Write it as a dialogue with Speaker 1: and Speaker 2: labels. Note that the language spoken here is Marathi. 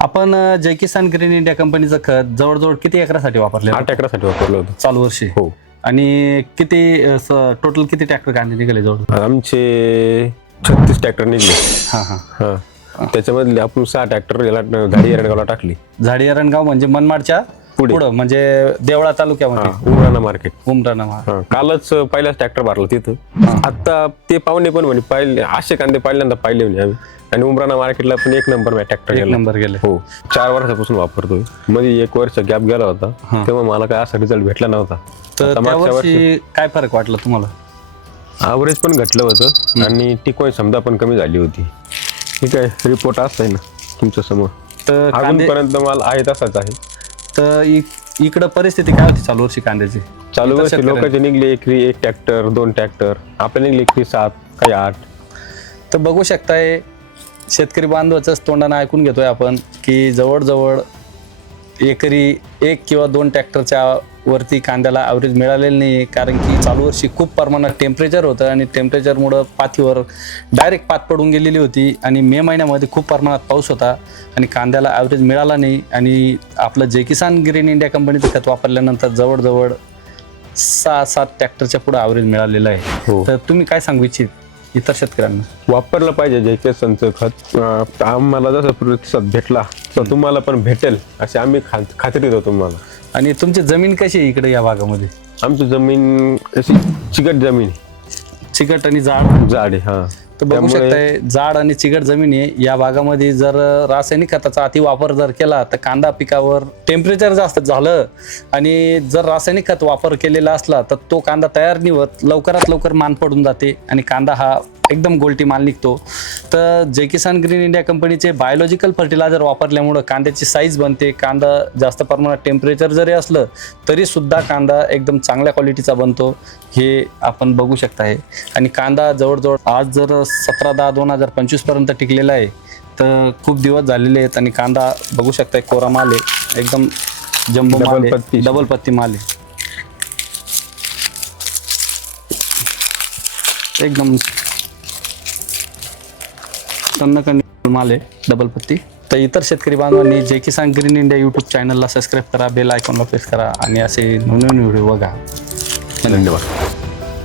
Speaker 1: आपण अं, जय किसान ग्रीन इंडिया कंपनीचं खत जवळजवळ किती एकरासाठी वापरले
Speaker 2: आठ एकरासाठी वापरलं होतं.
Speaker 1: चालू वर्षी?
Speaker 2: हो.
Speaker 1: आणि किती टोटल किती ट्रॅक्टर कांदे निघाले जवळ
Speaker 2: आमचे छत्तीस ट्रॅक्टर निघले.
Speaker 1: हा हा.
Speaker 2: हा. त्याच्यामधले आपण सहा ट्रॅक्टर याला गाडी टाकली.
Speaker 1: झाडी एरणगाव म्हणजे मनमाडच्या
Speaker 2: पुढे.
Speaker 1: पुढं म्हणजे देवळा तालुक्यामध्ये.
Speaker 2: उमराना मार्केट.
Speaker 1: उमराना मा-
Speaker 2: हा कालच पहिलाच ट्रॅक्टर भरला तिथं. आता ते पाहुणे पण म्हणे पाहिले असे कांदे पहिल्यांदा पाहिले म्हणे आम्ही. आणि उमराना मार्केटला पण एक नंबर ट्रॅक्टर
Speaker 1: एक
Speaker 2: गेला.
Speaker 1: नंबर गेले.
Speaker 2: हो चार वर्षापासून वापरतोय. मध्ये एक वर्ष गॅप गेला होता. तेव्हा मला काय असा रिझल्ट भेटला नव्हता.
Speaker 1: तर
Speaker 2: आता
Speaker 1: त्या
Speaker 2: मागच्या वर्षी
Speaker 1: वर्षी काय फरक वाटला तुम्हाला?
Speaker 2: ॲव्हरेज पण घटलं होतं. आणि टिकवाय क्षमता पण कमी झाली होती. ठीक आहे रिपोर्ट असं आहे ना तुमच्यासमोर.
Speaker 1: तर कांदे
Speaker 2: अजूनपर्यंत मला आहे तसाच आहे.
Speaker 1: तर इ- इकडं परिस्थिती काय होती चालू वर्षी कांद्याची?
Speaker 2: चालू
Speaker 1: इतर
Speaker 2: वर्षी
Speaker 1: शेतकऱ्यांना-
Speaker 2: लोकांचे निघले एकरी एक ट्रॅक्टर दोन ट्रॅक्टर. आपले निघले एकरी सात काही आठ.
Speaker 1: तर बघू शकताय शेतकरी बांधवाचंच तोंडानं ऐकून घेतोय आपण की जवळजवळ एकरी एक किंवा दोन ट्रॅक्टरच्या वरती कांद्याला ॲव्हरेज मिळालेलं नाही कारण की चालू वर्षी खूप प्रमाणात टेम्परेचर होतं आणि टेम्परेचरमुळं पाथीवर डायरेक्ट पात पडून गेलेली होती आणि मे महिन्यामध्ये खूप प्रमाणात पाऊस होता आणि कांद्याला ॲव्हरेज मिळाला नाही. आणि आपलं जे किसान ग्रीन इंडिया कंपनीचं खत वापरल्यानंतर जवळजवळ सहा सात ट्रॅक्टरच्या पुढे ॲव्हरेज मिळालेलं आहे.
Speaker 2: हो.
Speaker 1: तर तुम्ही काय सांगू इच्छित इतर शेतकऱ्यांना?
Speaker 2: वापरलं पाहिजे जे के संचं खत. अं, आम्हाला जसं प्रतिसाद भेटला तर तुम्हाला पण भेटेल अशी आम्ही खा खात्री देतो तुम्हाला.
Speaker 1: आणि तुमची जमीन कशी आहे इकडे या भागामध्ये?
Speaker 2: आमची जमीन अशी चिकट जमीन आहे.
Speaker 1: चिकट आणि जाड?
Speaker 2: जाड आहे हा.
Speaker 1: तर बघू शकताय जाड आणि चिकट जमीन आहे. या भागामध्ये जर रासायनिक खताचा अति वापर जर केला तर कांदा पिकावर टेम्परेचर जास्त झालं आणि जर रासायनिक खत वापर केलेला असला तर तो कांदा तयार नाही होत. लवकरात लवकर मान पडून जाते आणि कांदा हा एकदम गोलटी माल निघतो. तर जय किसान ग्रीन इंडिया कंपनीचे बायोलॉजिकल फर्टिलायझर वापरल्यामुळं कांद्याची साईज बनते. कांदा जास्त प्रमाणात टेम्परेचर जरी असलं तरी सुद्धा कांदा एकदम चांगल्या क्वालिटीचा बनतो. हे आपण बघू शकताय. आणि कांदा जवळजवळ आज जर सतरा दहा दोन हजार पंचवीसपर्यंत टिकलेला आहे. तर खूप दिवस झालेले आहेत आणि कांदा बघू शकताय कोरा माल आहे. एकदम जम्बो माल
Speaker 2: Double
Speaker 1: आहे.
Speaker 2: पत्ती.
Speaker 1: डबल पत्ती माल आहे. एकदम माल आहे डबल पत्ती. तर इतर शेतकरी बांधवांनी जे किसान ग्रीन इंडिया यूट्यूब चॅनलला सबस्क्राईब करा बेल आयकॉनला प्रेस करा आणि असे नवीन व्हिडिओ बघा.
Speaker 2: धन्यवाद.